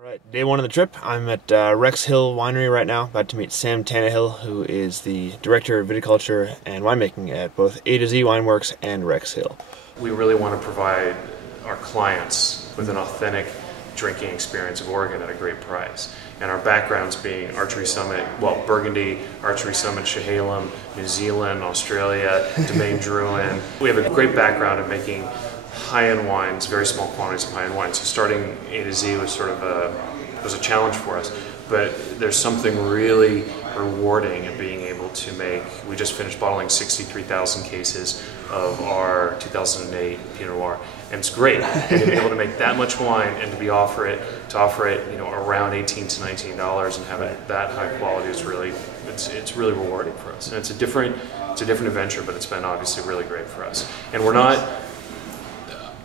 Alright, day one of the trip. I'm at Rex Hill Winery right now, about to meet Sam Tannahill, who is the Director of Viticulture and Winemaking at both A to Z Wineworks and Rex Hill. We really want to provide our clients with an authentic drinking experience of Oregon at a great price. And our backgrounds being Archery Summit, well, Burgundy, Archery Summit, Chehalem, New Zealand, Australia, Domaine Drouhin. We have a great background in making high-end wines, very small quantities of high-end wines. So starting A to Z was sort of a challenge for us. But there's something really rewarding in being able to make, we just finished bottling 63,000 cases of our 2008 Pinot Noir. And it's great. And to be able to make that much wine and to offer it, around $18 to $19 and have it that high quality is really, it's really rewarding for us. And it's a different adventure, but it's been obviously really great for us. And we're not,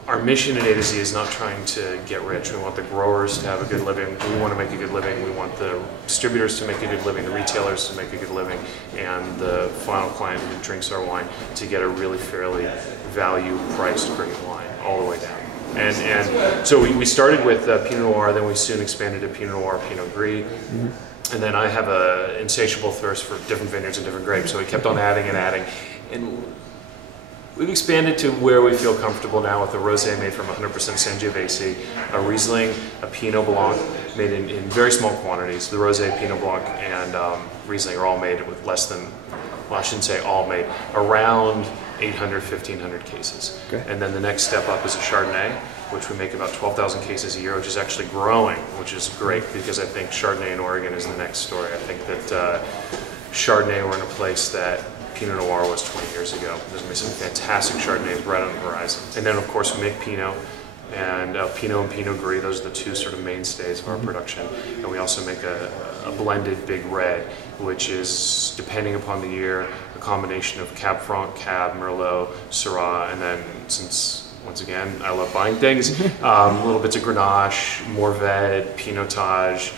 our mission at A to Z is not trying to get rich. We want the growers to have a good living. We want to make a good living. We want the distributors to make a good living, the retailers to make a good living, and the final client who drinks our wine to get a really fairly value-priced great wine all the way down. And so we started with Pinot Noir, then we soon expanded to Pinot Noir, Pinot Gris. And then I have an insatiable thirst for different vineyards and different grapes, so we kept on adding and adding. And we've expanded to where we feel comfortable now with a rosé made from 100% Sangiovese, a Riesling, a Pinot Blanc made in very small quantities. The rosé, Pinot Blanc, and Riesling are all made with less than, well, I shouldn't say all made, around 800, 1,500 cases. Okay. And then the next step up is a Chardonnay, which we make about 12,000 cases a year, which is actually growing, which is great because I think Chardonnay in Oregon is the next story. I think that Chardonnay, we're in a place that Pinot Noir was 20 years ago. There's going to be some fantastic Chardonnays right on the horizon. And then of course we make Pinot, and Pinot and Pinot Gris, those are the two sort of mainstays of our production. And we also make a blended Big Red, which is, depending upon the year, a combination of Cab Franc, Cab, Merlot, Syrah, and then since, once again, I love buying things, little bits of Grenache, Mourvèdre, Pinotage,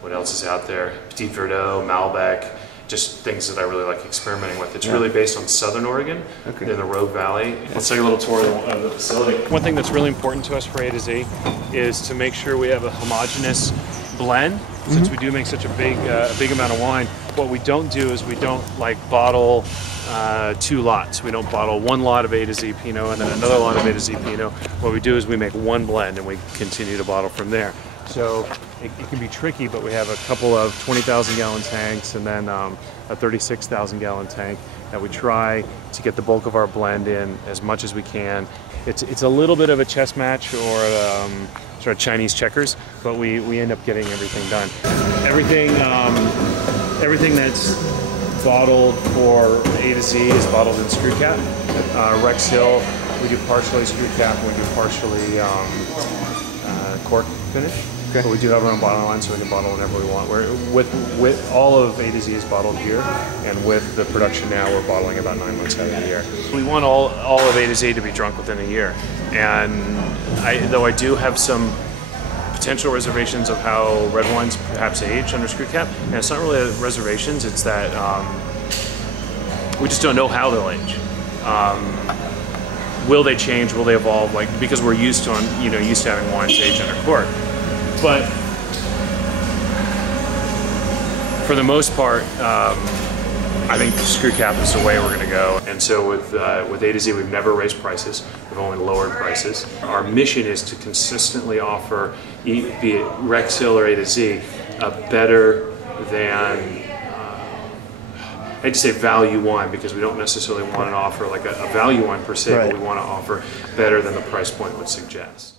what else is out there? Petit Verdot, Malbec. Just things that I really like experimenting with. It's really based on Southern Oregon, in the Rogue Valley. Let's take a little tour of the facility. One thing that's really important to us for A to Z is to make sure we have a homogeneous blend. Since we do make such a big amount of wine, what we don't do is we don't bottle two lots. We don't bottle one lot of A to Z Pinot and then another lot of A to Z Pinot. What we do is we make one blend and we continue to bottle from there. So it can be tricky, but we have a couple of 20,000 gallon tanks and then a 36,000 gallon tank that we try to get the bulk of our blend in as much as we can. It's a little bit of a chess match or sort of Chinese checkers, but we end up getting everything done. Everything that's bottled for A to Z is bottled in screw cap. Rex Hill, we do partially screw cap and we do partially cork finish. Okay. But we do have our own bottling line, so we can bottle whenever we want. With all of A to Z is bottled here, and with the production now, we're bottling about 9 months out of the year. We want all of A to Z to be drunk within a year. And though I do have some potential reservations of how red wines perhaps age under screw cap, and it's not really reservations, it's that we just don't know how they'll age. Will they change? Will they evolve? Because we're used to having wines age under cork. But for the most part, I think screw cap is the way we're going to go. And so with A to Z, we've never raised prices. We've only lowered prices. Our mission is to consistently offer, be it Rex Hill or A to Z, a better than, I hate to say value wine because we don't necessarily want to offer like a value wine per se, but we want to offer better than the price point would suggest.